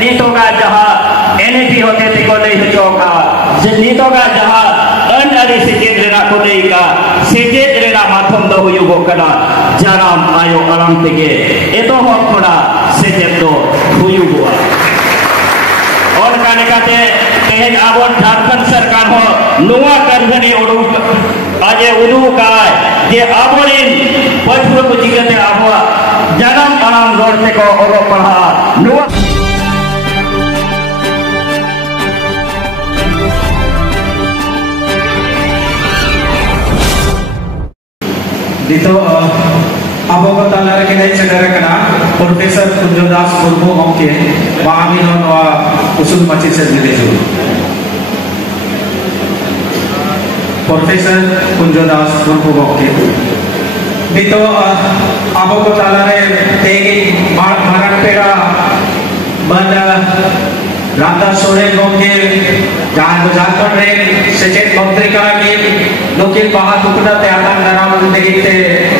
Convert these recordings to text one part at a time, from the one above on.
नितोगा जहाँ एनएपी होते थे को नहीं चौका जे नितोगा जहाँ अनअरी सेचेत रेना को नहीं का सेचेत रेना माध्यम दो हुयुगो कना जानाम आयो आराम तेगे एतो हक खोना सेचेत दो हुयुगोआ और काने काते तेज आबोन झारखंड सरकार हो नुआ करधनी उडुक आजे उडुकाय जे आबोरिन पछुआ को जिगते आबो जानाम आराम रोडते को ओलो पढ़ा नुआ Dito abo ko talare kinai sedara kana Profesor Kunjodas Murmu Gomke Mahaminon wa usul macit sediri Profesor Kunjodas Murmu Gomke Dito abo ko talare tegi maran pera banda Randa Soren Gomke Jharkhand re Sechet Mantri ka ki Lokil Bahatukda te atan daram degite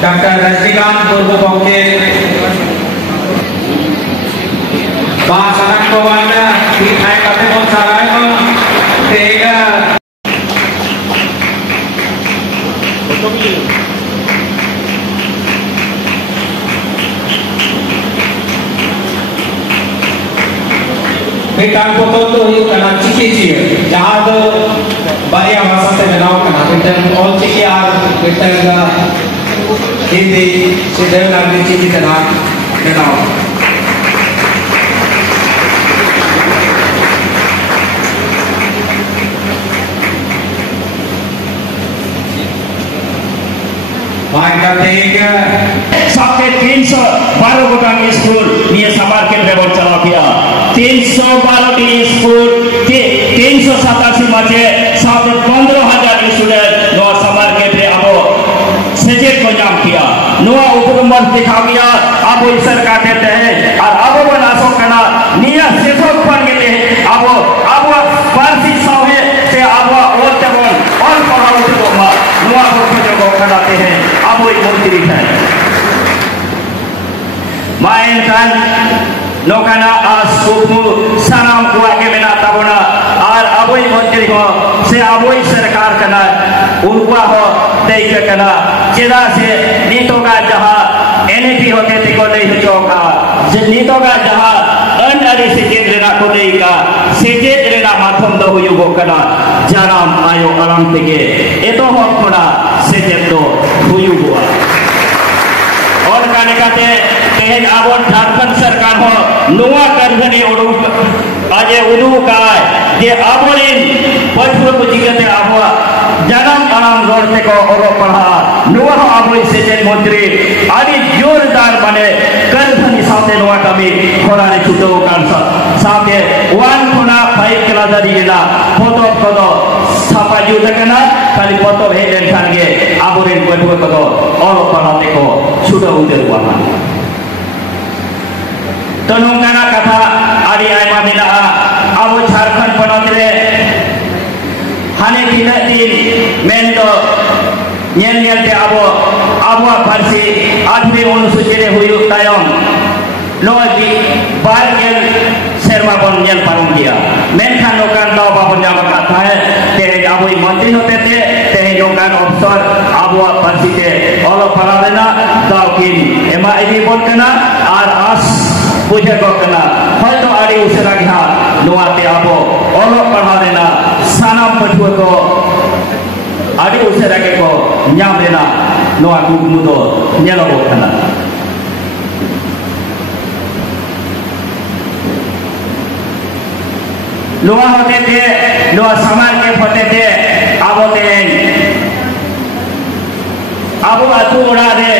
Dr. Rajnikant Murmu Gomke Bahasanak ko wanda Thai kate mon sarai ko tega Bekan foto tu hiu kana ciki cie, jahar tu banyak bahasa se benau kana. Bekan all ciki ar bekan Hindi, sedang lagi ciki kana benau. Baiklah tiga. sampai 312 gotang skul niya samar ke level chalaw kiya 312 di skul 387 mache sampai 15000 student no samar ke be abo sejet ko jam kiya no उपक्रम दिखा गया abo सरकार देते हैं और abo Banaso करना निया सेसो पर के abo पारसी सावे से abo और तबन और पढ़ाओ तो मा नुआ को कराते हैं abo एक मंत्री है main kan nokana askumu sanam kuwa ke mena tabona ar aboi mantri ho se aboi sarkar kana urwa ho deike kana cheda se nitoga jaha NAP होते थे को नहीं चौका जे नितोगा जहाँ अनअरी सेचेत रेना को नहीं का सेचेत रेना माध्यम दो हुयुगो कना जानाम आयो आराम तेगे एतो हक खोना सेचेत दो हुयुगोआ और काने काते तेज आबोन झारखंड सरकार हो नुआ करधनी उडुक आजे उडुकाय जे आबोरिन पछुआ को जिगते आबो जानाम आराम रोडते को ओलो पढ़ा नुआ आबोई सेचेत मंत्री आदि जोरदार बने करधनी साथे नुआ कमी खोराने छुटो कान साथे 1 खोना 5 क्लास दिगेना फोटो कोदो छापा जुदा कना खाली फोटो हेडेन खानगे आबोरिन पछुआ कोदो ओलो पढ़ाते को छुटो उते रुआ Tonong kana kata ari aima mina abo Jharkhand ponot re hane tina din mendo nyel nyel te abo parsi admi onusuchi re huyu tayong noji bargel serma bon nyel parum dia menkhan nokan daw babon jam kata hai te abo mantri hote te nokan officer abo parsi te olo paradena daw kin ema idi bon kana ar as बुझे को कना होय तो आरी उसरा गहा नोआते आबो ओलो पढ़ा देना सानाम पठुआ को आरी उसरा के को न्याम देना नोआ गुगमु दो नेलो को कना नोआ होते थे नोआ समाज के होते थे आबो तेन आबो आतु उड़ा दे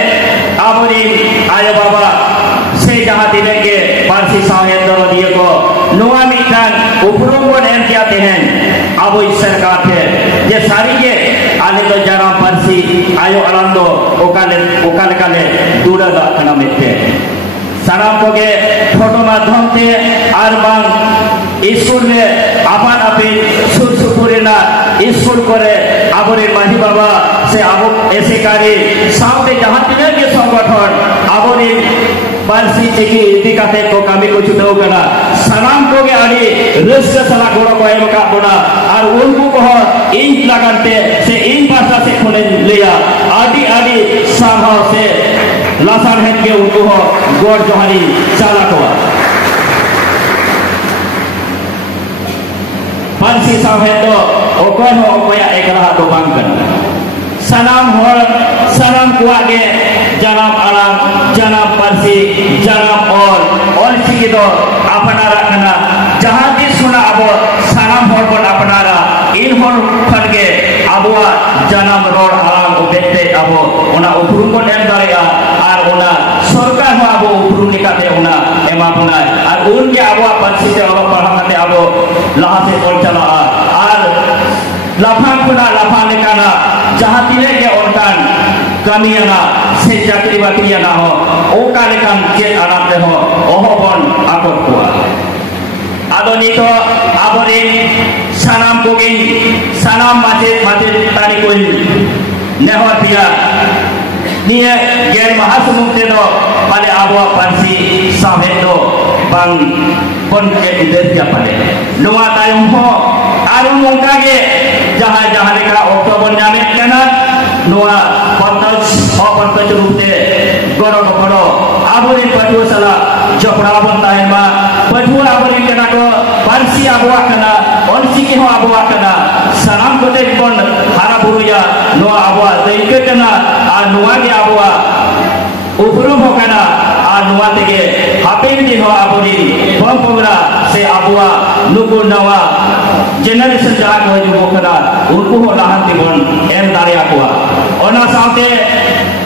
आबोरी आयो बाबा से जहाँ दिलेंगे पारसी साहेब दरो दिए को नुआ मिठान उपरों को नेम जाते हैं अब इस सरकार थे ये सारी के आले तो जरा पारसी आयो आनंदो ओकाले काले दूरा दा कना मिलते साराम को के फोटो माध्यम थे आरबान स्कूल में आपान अपनी सुरसुपुरी ना स्कूल करे आबोरे माही बाबा से आबो एसेकारी सामने जहां तिना के संगठन आबोरी पारसी चिकी इतिकाते को कमी को छुटाव कना सनाम को के आड़ी रस्क सला गोरो को एम का बोना और उनको को इन लगाते से इन भाषा से खोले लिया आदि आदि साहा से लासान है के उनको गोर जोहारी चाला को पारसी साहे तो ओकन हो ओया एकरा तो बांग करना सनाम होर सनाम कुआ के जनाम आलाम जनाम पारसी जनाम और चिकी तो अपनारा कना जहां भी सुना अबो सनाम होर बन अपनारा इन होर खन के अबुआ जनाम रोड आलाम को देखते अबो उना उपरुम को एम दारेगा और उना सरकार हो अबो उपरुम निकाते उना एमा बना और उनके अबुआ पारसी से अबो पढ़ाते अबो लहा से बोल चला और लाफांग खुना लाफांग निकाना जहाँ तिले के औरतान कमियाना से चाकरी बाकरिया ना हो ओका लेकान चेत आनाते हो ओहो बन आकट कुआ आदोनी तो आबोरिन सनाम कोगिन सनाम माचे तारी कोई नेहर पिया निये गेर महासमुख ते दो पाले आबुआ पारसी साहे दो bang pon ke ider pale luwa tayong ho arum mongkage jaha leka oktober nyame kana luwa pantaj rupte goro abori patu sala jopra bon taima patu abori kana ko parsi abwa kana onsi ke ho abwa kana salam kote bon hara buruya luwa abwa deike kana a luwa ge abwa उपरुम होकना आ नुआ तेगे happen दिन हो आबोरी बमपमरा से आबुआ नुकु नवा generation जहां को जो होकना उनको हो लाहती बन एम दारे आकुआ ओना साथे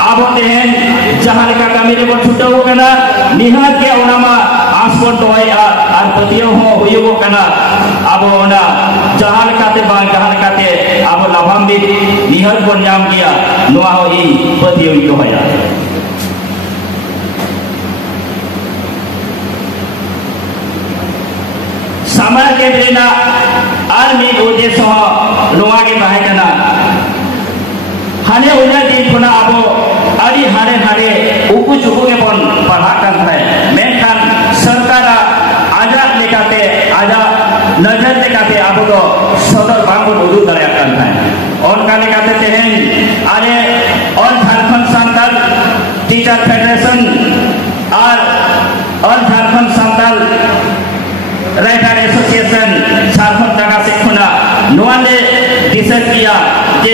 आबोते हैं जहां लेका कमी रे बन छुटा होकना निहात के ओनामा आसपन टोया आर पतियो हो हुयो कना आबो ओना जहां लेकाते बा जहां लेकाते आबो लाभांबित निहात बन नाम किया नुआ हो ई पतियो को होया समाज के बिना आर्मी उद्देश्य सह लोहा के बाहे कना हाने उन्हें दिन खुना आबो अड़ी हाने हाने उकु चुकु के बन पढ़ा कर है मैं खान सरकार आजाद लेकाते आजाद नजर लेकाते आबो तो सदर बांगो उदू दरिया कर है और का लेकाते तेहन अरे और झारखंड संताल टीचर फेडरेशन और झारखंड संताल राइटर एसोसिएशन झारखंड जगह से खुना नुआने डिसाइड किया कि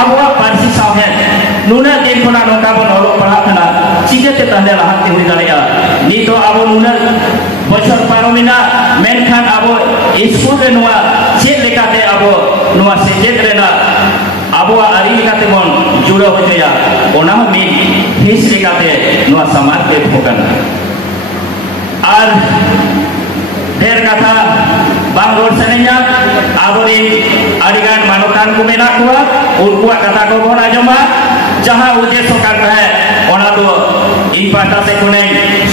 आबुआ पारसी साहे नुना दिन खुना नोका बन ओलो पढ़ा खना चीजे ते तहले लाहते हुई दाड़िया नी तो आबो नुना बछर पारोमिना मेनखान आबो स्कूल रे नुआ चेक लेकाते आबो नुआ सेजेट रेना आबुआ आरी लेकाते बन जुड़ा हो जाया ओना मी फीस लेकाते नुआ समाज के ठोकना और ढेर कथा बांगोर सेनेnya आबोरिन अडिगान मानोतान को मेना कुआ उनकुआ कथा को बोन आजमा जहां उद्देश्य कर है ओना तो इन पाटा से कोने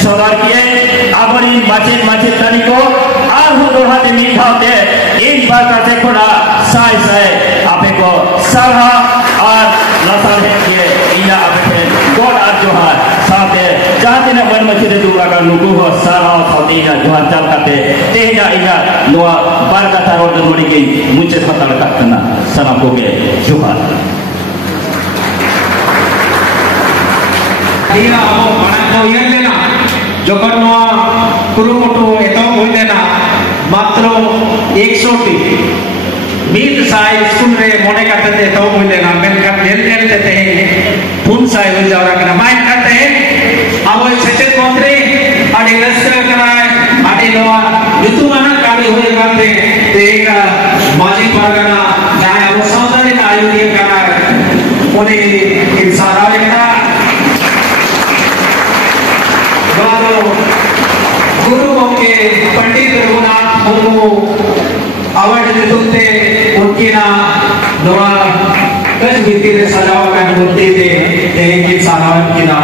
सदर किए आबोरिन माचे तनी को आर हो दोहा दे मिठाते इन पाटा से कोना साय आपे को साहा और लसन है के इना आपे गॉड आज जोहार साथे जाते ने मन मचे दूरा का नुकु हो साहा साथीना जोहार चल करते तेना इना नोआ बार कथा रोड मोड़ी के मुझे खतल करना सना को के जोहार दिया हो माना को ये लेना जोकर नोआ कुरुमुटु एतो होई देना मात्र 100 टी मीत साई स्कूल रे मोने करते तो होई देना मेन का तेल देते हैं पुन साई हो जावरा करना माइन करते हैं अब सचेत मंत्री आदि रस्ते कराए आदि नोआ ऋतुमाना कार्य होए करते एक माजी परगना न्याय अब सावधानी ना आयोजन करना उन्हें इंसान आवे करना बालो गुरु के पंडित रघुनाथ उनको अवार्ड देते उनकी ना नोआ कच बीती रे सजावा का मूर्ति दे की सारावत की ना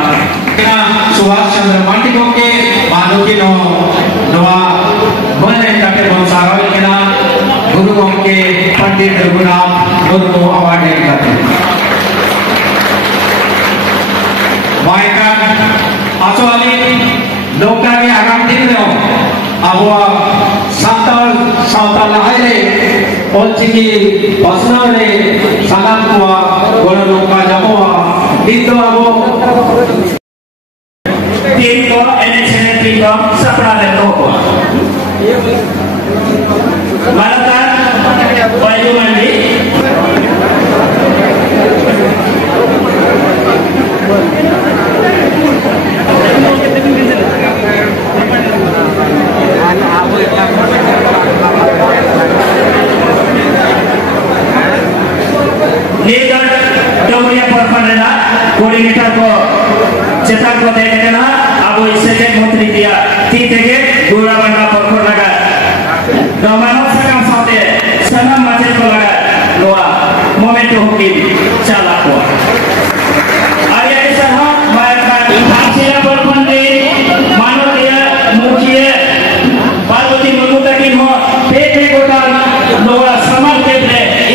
सुभाष चंद्र मांडी को के मानो की नो नोआ बने तके बंसाराव के ना गुरु के पंडित रघुनाथ गुरु को अवार्ड देते नौका के आगाम दिन में अब साताल साताल लाहे ऑलचिकी पासना रे सालाम को गोला नौका जामो दिन तो अब tim ko NSN tim ko sapra le to ko Malatan Bayu Mandi Leader Dominia Porfanena coordinator ko cetak ko dekena abo second menteri dia titege gula banda porfor laga domano sakam saute sanam macet ko laga loa momento hukim chala ko aya isaha mayaka hansila porfande mano dia mukhiye parvati murmu takin ho pete kota loa samar ke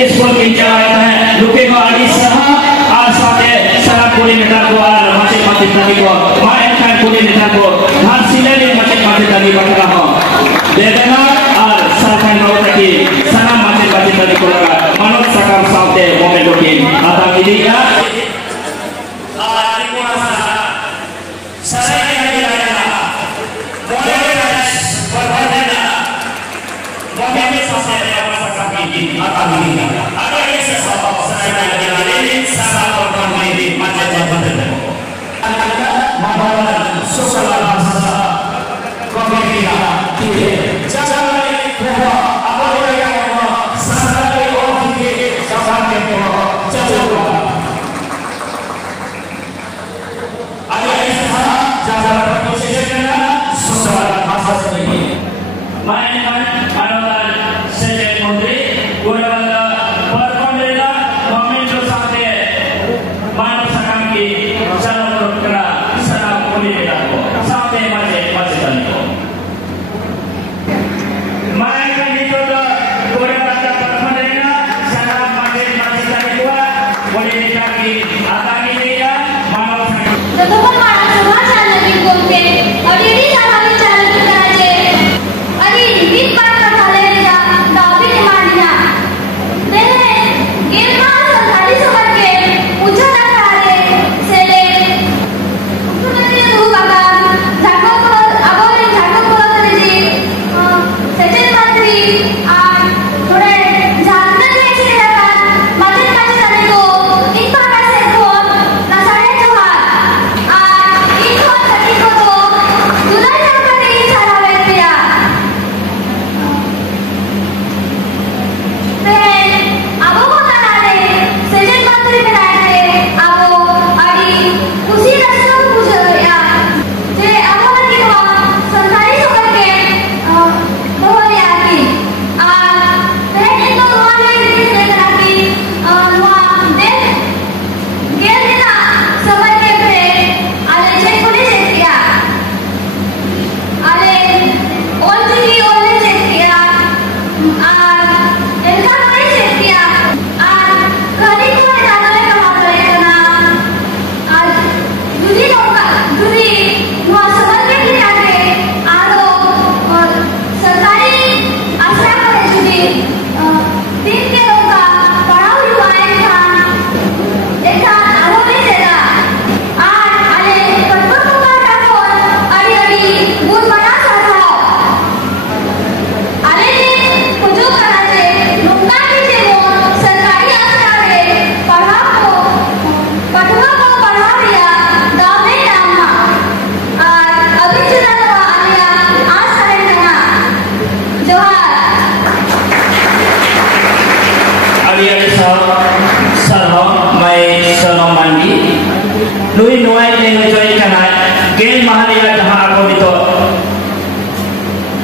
school की चाहता है लुके को आदि सहा आसाते सारा पूरी नेता को आर माचे माचे तनी को माय खान पूरी नेता को हर सिले ने माचे माचे तनी बकरा हो देना और साथन रो तकी सारा माचे माचे तनी को लगा मनोज सकम साथे मोमेंट के आता गिरिया आरी को सारा के आया बोले परवाना बोले में साथे सकम की आता गिरिया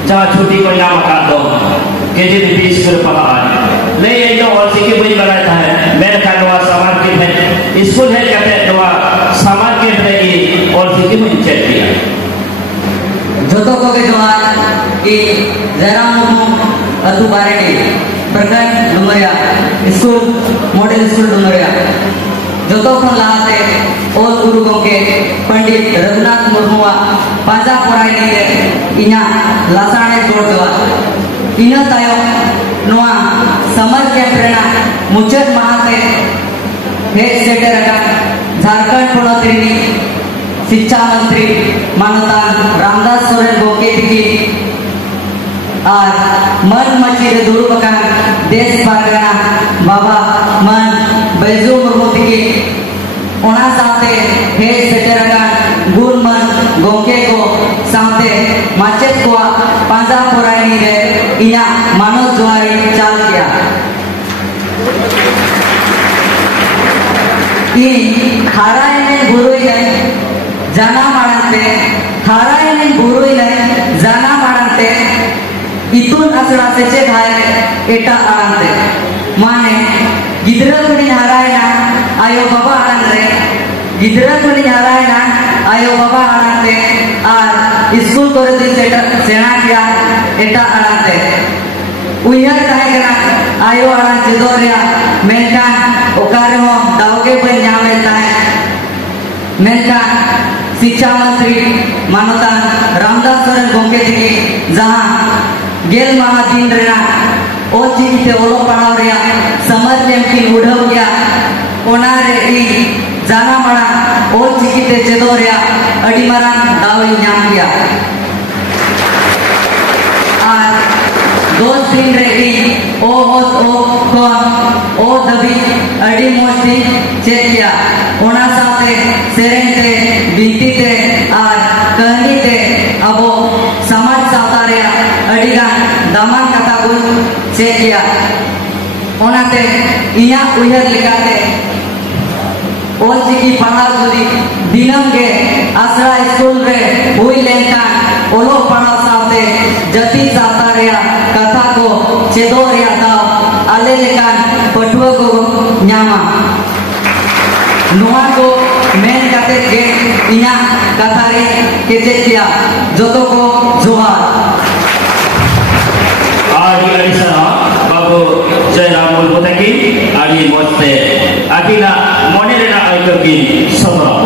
जहाँ छुट्टी को नाम का दो केजी ने 20 रुपये ले ये जो और सीखी बुझ बनाता है मेरे ख्याल में समाज के में स्कूल है कहते हैं तो समाज के में और सीखी मुझे चेक किया जो तो को के जवान कि जरामो अतु बारेटी प्रखंड Dumaria school model school Dumaria जोतो खन लाते ओल गुरु गोके पंडित रघुनाथ मुर्मुआ पाजा पढ़ाई नीते इना लासाने जोड़ दवा इना तायो नोआ summer camp Raina मुचत महाते head shutter का झारखंड पुनोत्रिनी शिक्षा मंत्री मानतान रामदास सोरेन गोके की आज मन मची रे दुरु बकान देश पारगना बाबा मन बैजू मुर्मू की ओना साथे हे सेटरगा गुण मन गोके को साथे माचेत को पांजा पुराई रे इना मानव जुआरी चाल किया ई खाराय ने गुरुई ने जाना मारते खाराय ने गुरुई ने जाना मारते इतुन असड़ा से चे भाई एटा आरांते माने गिद्रा कुनी हारायना आयो बाबा आरांते गिद्रा कुनी हारायना आयो बाबा आरांते आर स्कूल करे दिन सेना किया एटा आरांते उइहर ताहे कना आयो आरां चिदोरिया मेनकान ओकारे हो दावगे पे न्यामे ताहे मेनकान शिक्षा मंत्री मानता रामदास सोरेन गोके की जहां गेल महा दिन रेना ओ चिकिते ओलो पढ़ाव रे समर कैंप की उड़ाव गया ओना रे ई जाना मड़ा ओ चिकिते चेदो रे अडी मारा दावी न्याम गया आज दोस्त दिन रे ई ओ कोन ओ दबी अडी मोस्ती चेक किया ओना साथे सेरेन ते बिनती ते आज कहनी ते अबो समाज सावता रे अडिगान दामान कथा गुण चेक किया ओनाते इया उहर लेकाते ओल चिकी पढ़ाव जुदी दिनम के आसरा स्कूल रे हुई लेनका ओलो पढ़ाव साथे जति सावता रे कथा को चेदो रे दाव आले लेकान पटुआ को न्यामा नोआ को मेन काते के इया कथा रे केचे किया जोतो को जोहार आदि अरिसना बाबू जयराम मुर्मू की आदि मस्ते आकिना मने रेना आइकर की सफर